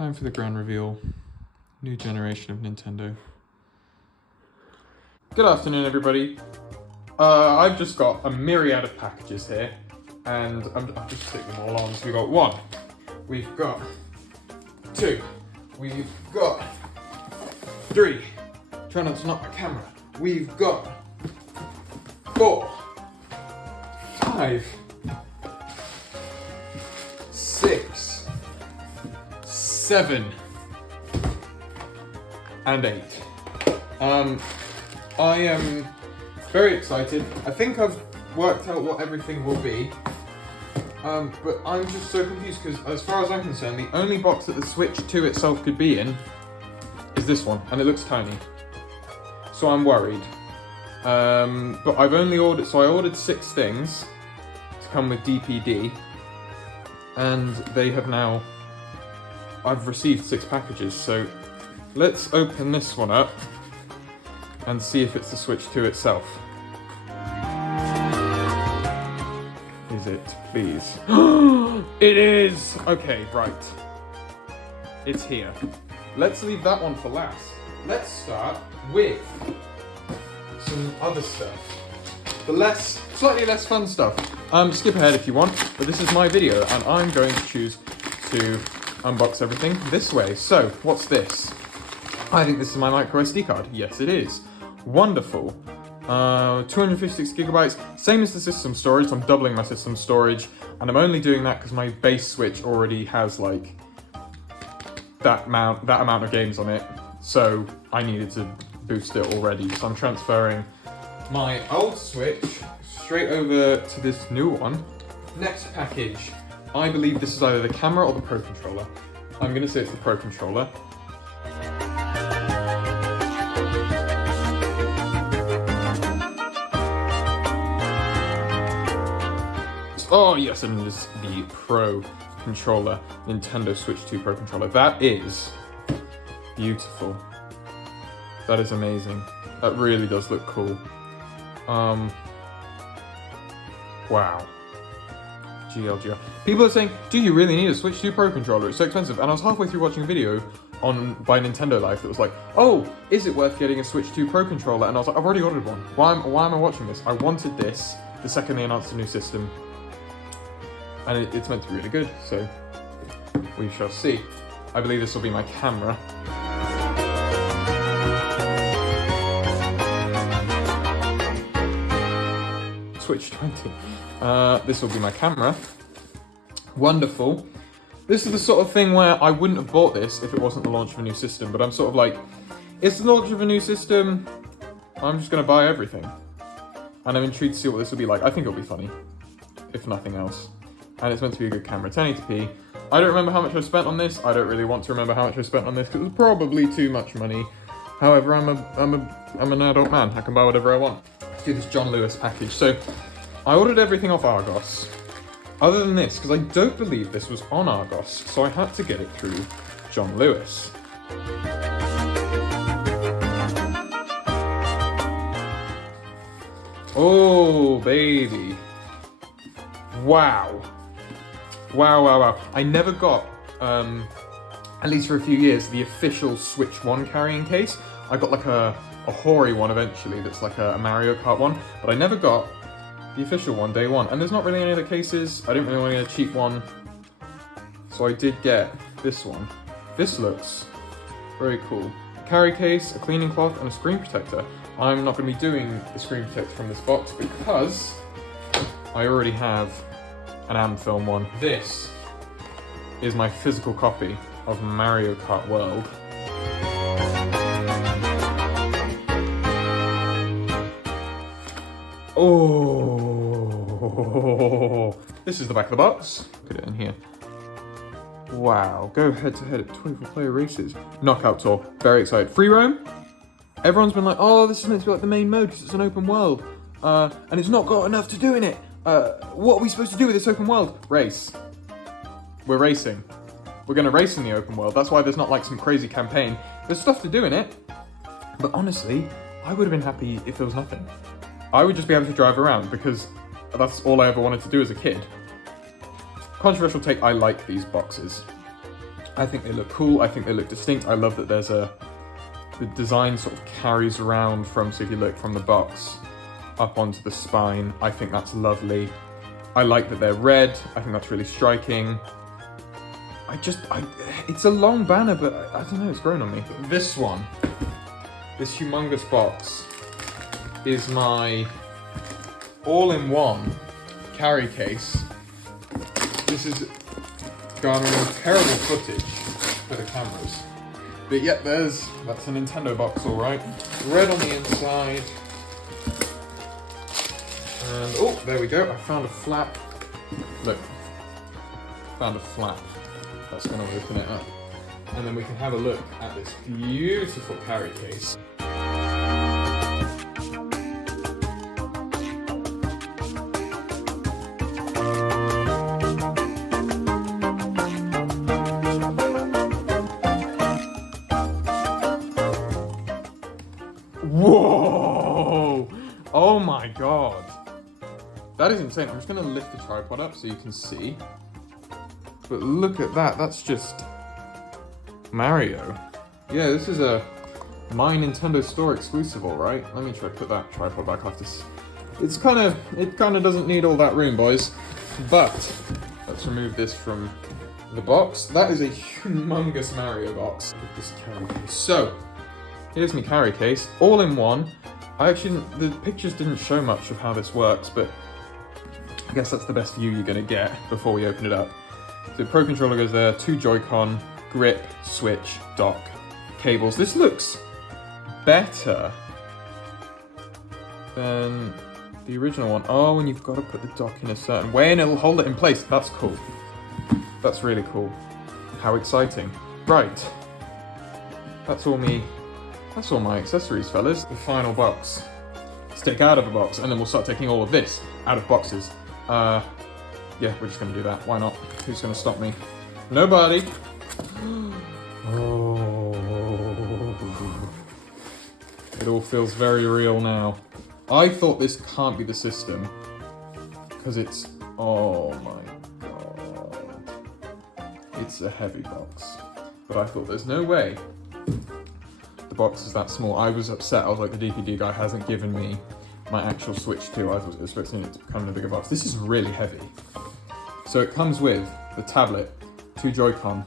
Time for the grand reveal. New generation of Nintendo. Good afternoon, everybody. I've just got a myriad of packages here, and I'll just stick them all on. So we've got 1, we've got 2, we've got 3. Try not to knock my camera. We've got 4, 5, 6, 7, and 8. I am very excited. I think I've worked out what everything will be, but I'm just so confused because as far as I'm concerned, the only box that the Switch 2 itself could be in is this one, and it looks tiny. So I'm worried. But I've only ordered, so I ordered 6 things to come with DPD, and they have now, I've received 6 packages, so let's open this one up and see if it's the Switch 2 itself. Is it, please? It is! Okay, right. It's here. Let's leave that one for last. Let's start with some other stuff. The slightly less fun stuff. Skip ahead if you want, but this is my video, and I'm going to choose to unbox everything this way. So, what's this? I think this is my micro SD card. Yes, it is. Wonderful. 256 gigabytes, same as the system storage, so I'm doubling my system storage, and I'm only doing that because my base Switch already has like that amount of games on it, so I needed to boost it already. So I'm transferring my old Switch straight over to this new one. Next package, I believe this is either the camera or the Pro Controller. I'm gonna say it's the Pro Controller. Oh yes, and it is the Pro Controller, Nintendo Switch 2 Pro Controller. That is beautiful. That is amazing. That really does look cool. Wow. GLGR. People are saying, do you really need a Switch 2 Pro Controller? It's so expensive. And I was halfway through watching a video by Nintendo Life that was like, oh, is it worth getting a Switch 2 Pro Controller? And I was like, I've already ordered one. Why am I watching this? I wanted this the second they announced a new system. And it's meant to be really good, so we shall see. I believe this will be my camera. Switch 20. This will be my camera. Wonderful. This is the sort of thing where I wouldn't have bought this if it wasn't the launch of a new system, but I'm sort of like, it's the launch of a new system, I'm just going to buy everything. And I'm intrigued to see what this will be like. I think it'll be funny, if nothing else. And it's meant to be a good camera, 1080p. I don't remember how much I spent on this. I don't really want to remember how much I spent on this because it was probably too much money. However, I'm an adult man. I can buy whatever I want. Let's do this John Lewis package. So, I ordered everything off Argos. Other than this, because I don't believe this was on Argos, so I had to get it through John Lewis. Oh, baby. Wow. Wow. I never got, at least for a few years, the official Switch 1 carrying case. I got like a hoary one eventually that's like a Mario Kart one, but I never got the official one day one. And there's not really any other cases. I didn't really want to get a cheap one. So I did get this one. This looks very cool. A carry case, a cleaning cloth, and a screen protector. I'm not going to be doing the screen protector from this box because I already have an Amfilm one. This is my physical copy of Mario Kart World. Oh, this is the back of the box. Put it in here. Wow, go head to head at 24 player races. Knockout Tour, very excited. Free roam? Everyone's been like, oh, this is meant to be like the main mode because it's an open world. And it's not got enough to do in it. What are we supposed to do with this open world? Race. We're racing. We're going to race in the open world. That's why there's not like some crazy campaign. There's stuff to do in it. But honestly, I would have been happy if there was nothing. I would just be able to drive around because that's all I ever wanted to do as a kid. Controversial take, I like these boxes. I think they look cool, I think they look distinct. I love that the design sort of carries around from, so if you look from the box up onto the spine, I think that's lovely. I like that they're red, I think that's really striking. It's a long banner, but I don't know, it's grown on me. This one, this humongous box, is my all-in-one carry case. This is garnering terrible footage for the cameras. But yet that's a Nintendo box, all right. Red on the inside. And, oh, there we go, I found a flap. Look, found a flap. That's gonna open it up. And then we can have a look at this beautiful carry case. Whoa! Oh my god. That is insane. I'm just gonna lift the tripod up so you can see. But look at that, that's just Mario. Yeah, this is a My Nintendo Store exclusive, alright? Let me try to put that tripod back off this. It kind of doesn't need all that room, boys. But let's remove this from the box. That is a humongous Mario box. Look at this carry case. So, here's my carry case, all in one. The pictures didn't show much of how this works, but I guess that's the best view you're gonna get before we open it up. So Pro Controller goes there, 2 Joy-Con, grip, switch, dock, cables. This looks better than the original one. Oh, and you've got to put the dock in a certain way and it'll hold it in place. That's cool. That's really cool. How exciting. Right. That's all my accessories, fellas. The final box. Let's take out of the box, and then we'll start taking all of this out of boxes. Yeah, we're just gonna do that. Why not? Who's gonna stop me? Nobody. Oh. It all feels very real now. I thought this can't be the system, because it's, oh my god. It's a heavy box. But I thought there's no way the box is that small. I was upset. I was like, the DPD guy hasn't given me my actual Switch 2. I was expecting it to come in a bigger box. This is really heavy. So it comes with the tablet, 2 Joy-Con,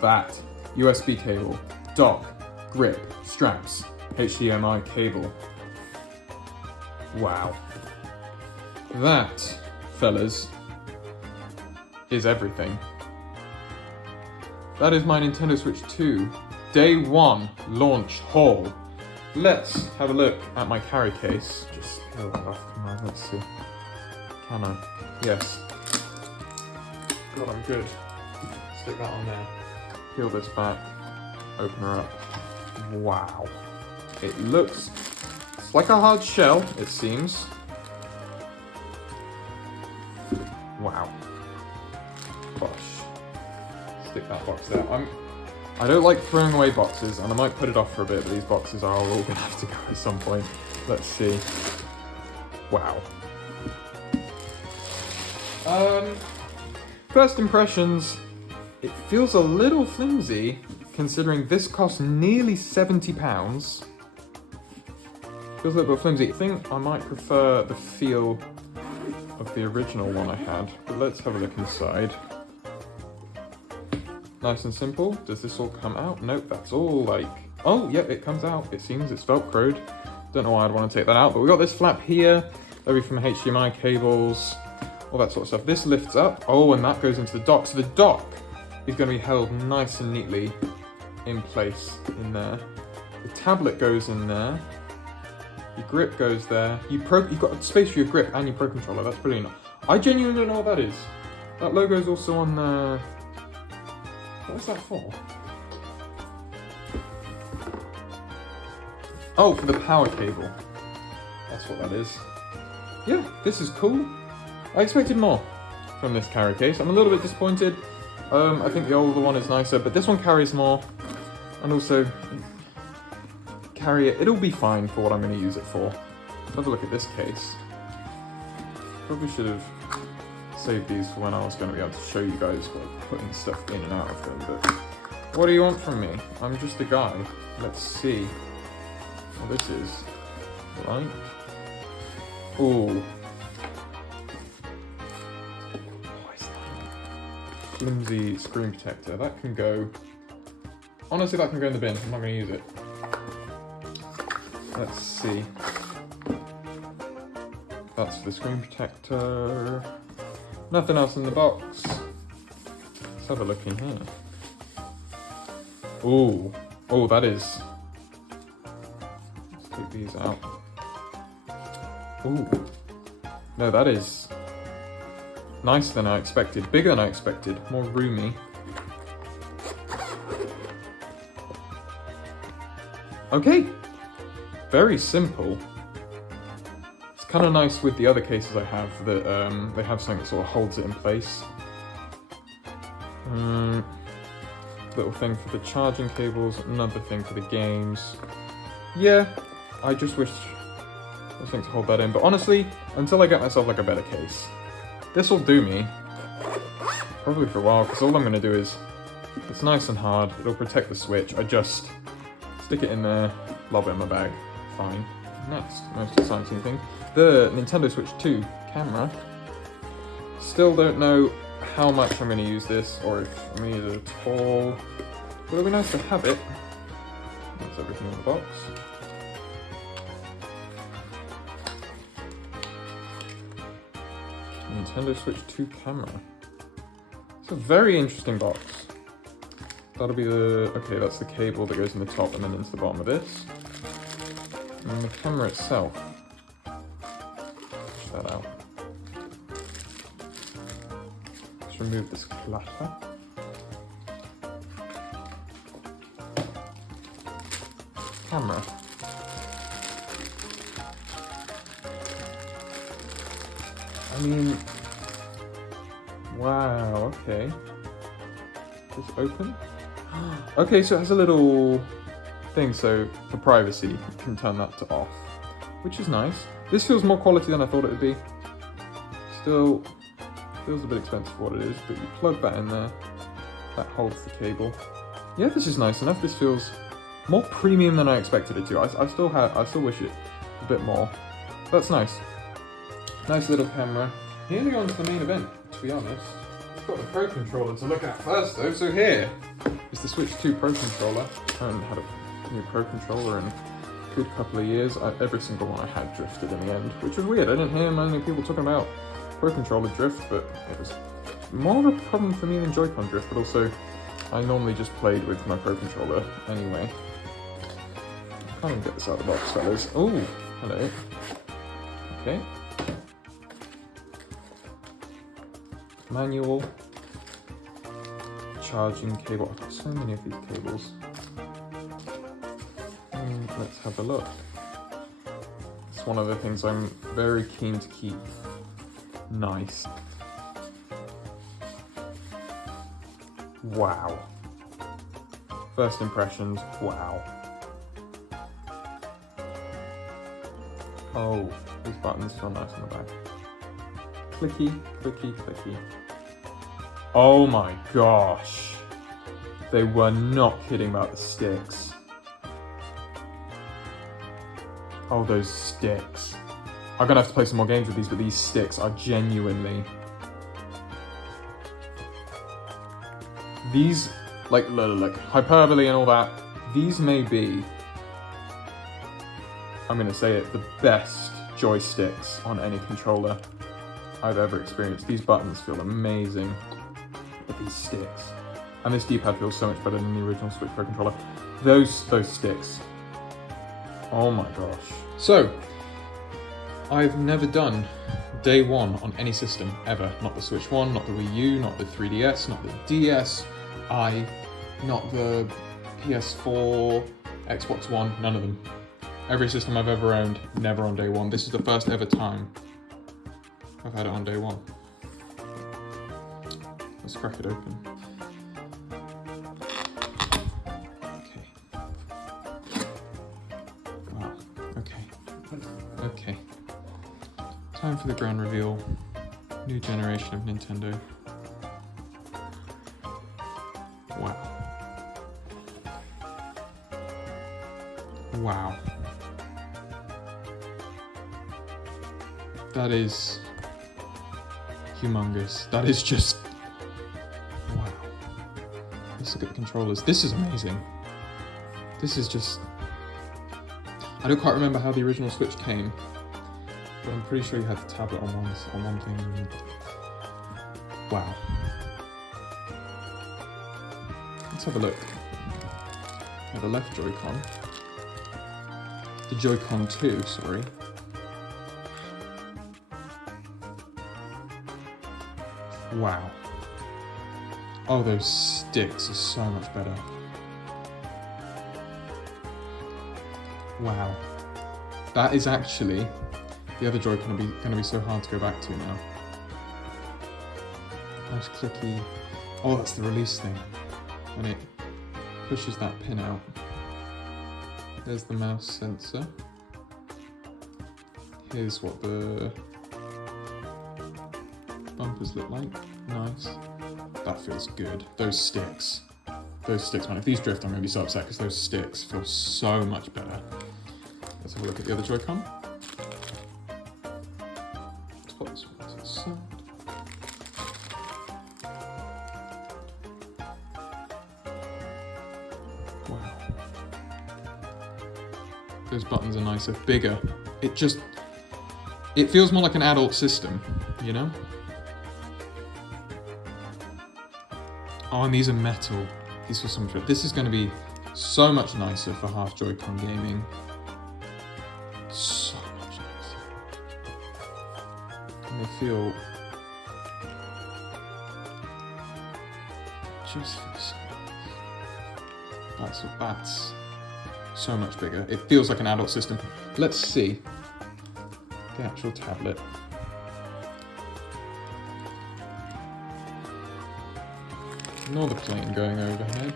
that, USB cable, dock, grip, straps, HDMI cable. Wow. That, fellas, is everything. That is my Nintendo Switch 2 Day 1 launch haul. Let's have a look at my carry case. Just peel that off, can I? Let's see. Can I? Yes. God, I'm good. Stick that on there. Peel this back. Open her up. Wow. It looks... It's like a hard shell, it seems. Wow. Gosh. Stick that box there. I don't like throwing away boxes, and I might put it off for a bit, but these boxes are all gonna have to go at some point. Let's see. Wow. First impressions, it feels a little flimsy, considering this cost nearly £70. Feels a little bit flimsy. I think I might prefer the feel of the original one I had, but let's have a look inside. Nice and simple. Does this all come out? Nope, that's all like... Oh, yeah, it comes out. It seems it's Velcroed. Don't know why I'd want to take that out, but we got this flap here. That'll be from HDMI cables, all that sort of stuff. This lifts up. Oh, and that goes into the dock. So the dock is going to be held nice and neatly in place in there. The tablet goes in there. Your grip goes there. You've got space for your grip and your Pro Controller. That's brilliant. I genuinely don't know what that is. That logo is also on the... What is that for? Oh, for the power cable. That's what that is. Yeah, this is cool. I expected more from this carry case. I'm a little bit disappointed. I think the older one is nicer, but this one carries more. And also, carry it. It'll be fine for what I'm going to use it for. Let's have a look at this case. Probably should have save these for when I was going to be able to show you guys like putting stuff in and out of them. But what do you want from me? I'm just a guy. Let's see what this is. Right? Ooh. Flimsy screen protector. That can go... Honestly, that can go in the bin. I'm not going to use it. Let's see. That's the screen protector. Nothing else in the box. Let's have a look in here. Ooh. Oh, that is... Let's take these out. Ooh. No, that is... nicer than I expected. Bigger than I expected. More roomy. Okay. Very simple. It's kind of nice with the other cases I have that they have something that sort of holds it in place. Little thing for the charging cables, another thing for the games. Yeah, I just wish there was something to hold that in. But honestly, until I get myself like a better case, this will do me. Probably for a while, because all I'm going to do is, it's nice and hard, it'll protect the Switch. I just stick it in there, lob it in my bag, fine. Next, most exciting thing, the Nintendo Switch 2 camera. Still don't know how much I'm going to use this, or if I'm going to use it at all. But it'll be nice to have it. That's everything in the box. Nintendo Switch 2 camera. It's a very interesting box. That'll be the... okay, that's the cable that goes in the top and then into the bottom of this. And the camera itself. Push that out. Let's remove this clutter. Camera. I mean... wow, okay. Just open? Okay, so it has a little thing, so for privacy, you can turn that to off, which is nice. This feels more quality than I thought it would be. Still feels a bit expensive for what it is, but you plug that in there, that holds the cable. Yeah, this is nice enough. This feels more premium than I expected it to. I still wish it a bit more. That's nice. Nice little camera. Nearly on to the main event, to be honest. I've got the Pro Controller to look at first though, so here is the Switch 2 Pro Controller. I haven't had a new Pro Controller in a good couple of years. Every single one I had drifted in the end, which was weird. I didn't hear many people talking about Pro Controller drift, but it was more of a problem for me than Joy-Con drift, but also I normally just played with my Pro Controller anyway. I can't even get this out of the box, fellas. Oh, hello. Okay. Manual. Charging cable. I've got so many of these cables. Let's have a look. It's one of the things I'm very keen to keep nice. Wow. First impressions, wow. Oh, these buttons feel nice on the back. Clicky, clicky, clicky. Oh my gosh. They were not kidding about the sticks. Oh, those sticks. I'm gonna have to play some more games with these, but these sticks are genuinely... These, like, hyperbole and all that, these may be, I'm gonna say it, the best joysticks on any controller I've ever experienced. These buttons feel amazing, but these sticks, and this D-pad feels so much better than the original Switch Pro controller. Those sticks, oh my gosh. So, I've never done day one on any system ever. Not the Switch 1, not the Wii U, not the 3DS, not the DS, not the PS4, Xbox One, none of them. Every system I've ever owned, never on day one. This is the first ever time I've had it on day one. Let's crack it open. Okay. Wow, okay. Okay. Time for the grand reveal. New generation of Nintendo. Wow. Wow. That is humongous. That is just... Wow. Let's look at the controllers. This is amazing. This is just... I don't quite remember how the original Switch came, but I'm pretty sure you had the tablet on one thing. Wow. Let's have a look. At the left Joy-Con. The Joy-Con 2, sorry. Wow. Oh, those sticks are so much better. Wow. That is actually... The other Joy-Con going to be so hard to go back to now. Nice clicky... Oh, that's the release thing. When it pushes that pin out. There's the mouse sensor. Here's what the bumpers look like. Nice. That feels good. Those sticks, man. If these drift, I'm going to be so upset because those sticks feel so much better. Let's have a look at the other Joy-Con. Tops to the side. Wow. Those buttons are nicer, bigger. It feels more like an adult system, you know? Oh, and these are metal. These feel so much better. This is going to be so much nicer for half Joy-Con gaming. So much nicer. And they feel... Just feels so nice. That's so much bigger. It feels like an adult system. Let's see the actual tablet. Ignore the plane going overhead.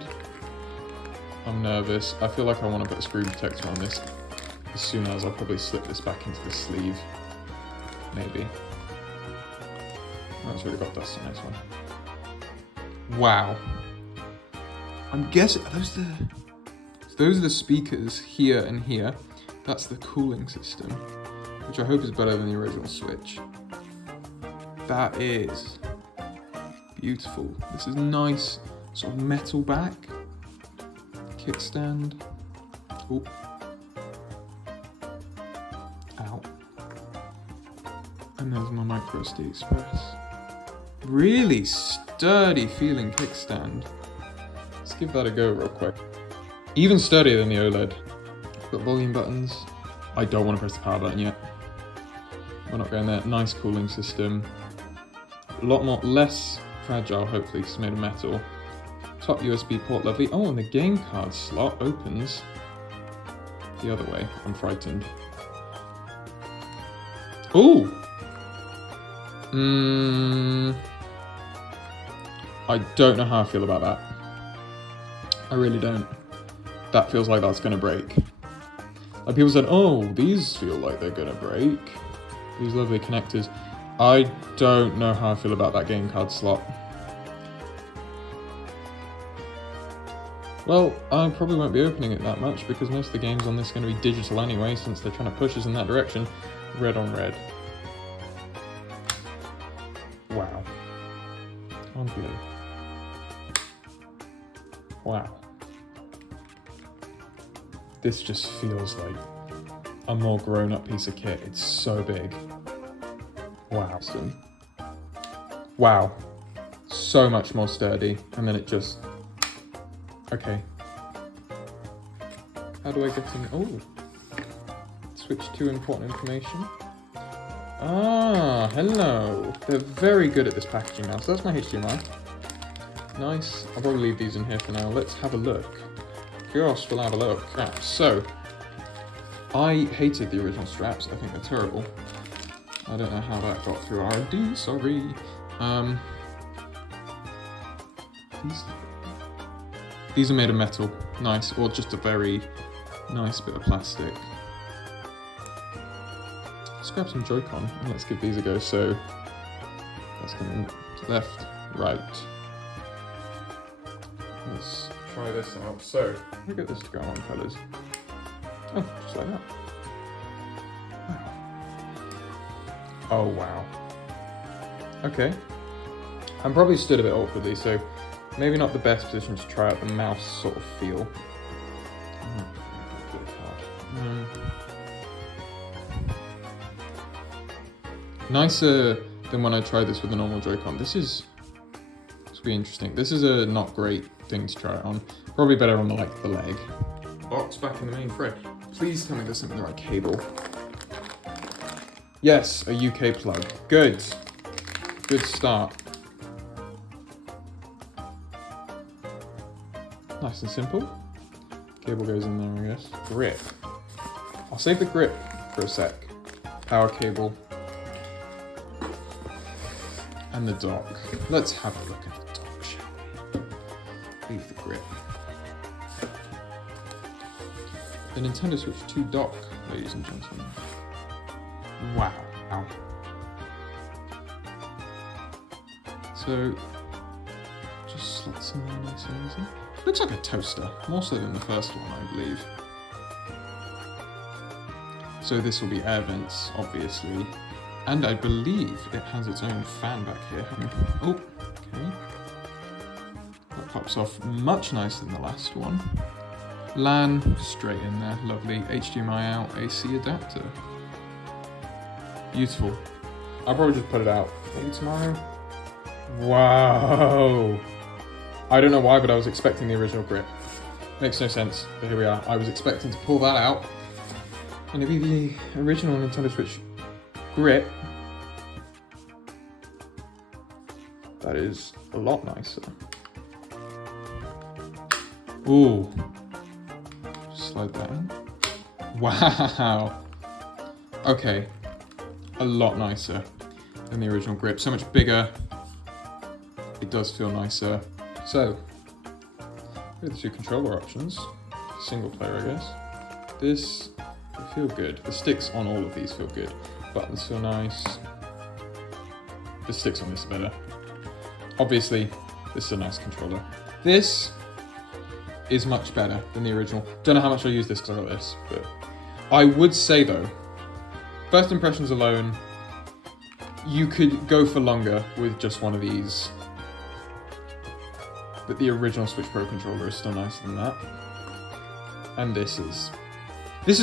I'm nervous. I feel like I want to put a screen protector on this as soon as I'll probably slip this back into the sleeve. Maybe. Oh, it's really got dust on this one. Wow. I'm guessing those are the speakers here and here. That's the cooling system, which I hope is better than the original Switch. That is beautiful. This is nice, sort of metal back. Kickstand. Oh. Ow. And there's my micro SD Express. Really sturdy feeling kickstand. Let's give that a go real quick. Even sturdier than the OLED. Got volume buttons. I don't want to press the power button yet. We're not going there. Nice cooling system. A lot more, less fragile, hopefully, because it's made of metal. Top USB port, lovely. Oh, and the game card slot opens the other way. I'm frightened. Ooh! I don't know how I feel about that. I really don't. That feels like that's gonna break. Like people said, oh, these feel like they're gonna break. These lovely connectors. I don't know how I feel about that game card slot. Well, I probably won't be opening it that much because most of the games on this are going to be digital anyway, since they're trying to push us in that direction. Red on red. Wow. On blue. Wow. This just feels like a more grown-up piece of kit. It's so big. Wow. Wow. So much more sturdy. And then it just... Okay. How do I get in? Oh. Switch to important information. Ah, hello. They're very good at this packaging now. So that's my HDMI. Nice. I'll probably leave these in here for now. Let's have a look. Gosh, we'll have a look. Straps. So, I hated the original straps. I think they're terrible. I don't know how that got through R&D. Sorry. These are made of metal. Nice. Or just a very nice bit of plastic. Let's grab some Joy-Con and let's give these a go. So, That's coming left, right. Let's try this out. So, let me get this to go on, fellas. Oh, just like that. Wow. Oh, wow. Okay. I'm probably stood a bit awkwardly, so maybe not the best position to try out the mouse sort of feel. Nicer than when I tried this with the normal Joy-Con. This will be interesting. This is a not great thing to try it on. Probably better on the leg. Box back in the main frame. Please tell me there's something like cable. Yes, a UK plug. Good. Good start. Nice and simple. Cable goes in there, I guess. Grip. I'll save the grip for a sec. Power cable. And the dock. Let's have a look at the dock, shall we? Leave the grip. The Nintendo Switch 2 dock, ladies and gentlemen. Wow. So, just slots in there nice and easy. Looks like a toaster, more so than the first one, I believe. So this will be air vents, obviously. And I believe it has its own fan back here. Oh, okay. That pops off much nicer than the last one. LAN straight in there, lovely. HDMI out, AC adapter. Beautiful. I'll probably just put it out maybe tomorrow. Wow. I don't know why, but I was expecting the original grip. Makes no sense, but here we are. I was expecting to pull that out and it'd be the original Nintendo Switch grip. That is a lot nicer. Ooh. Just slide that in. Wow. Okay. A lot nicer than the original grip. So much bigger. It does feel nicer. So, here are the two controller options. Single player, I guess. They feel good. The sticks on all of these feel good. Buttons feel nice. The sticks on this are better. Obviously, this is a nice controller. This is much better than the original. Don't know how much I'll use this because I got this, but I would say though, first impressions alone, you could go for longer with just one of these. But the original Switch Pro controller is still nicer than that. And this is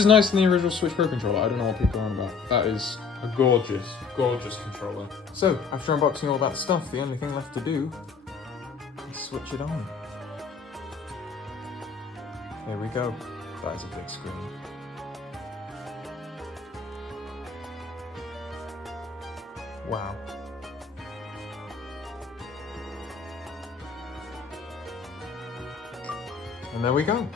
nicer than the original Switch Pro controller. I don't know what people are on about. That is a gorgeous, gorgeous controller. So, after unboxing all that stuff, the only thing left to do is switch it on. There we go. That is a big screen. Wow. And there we go.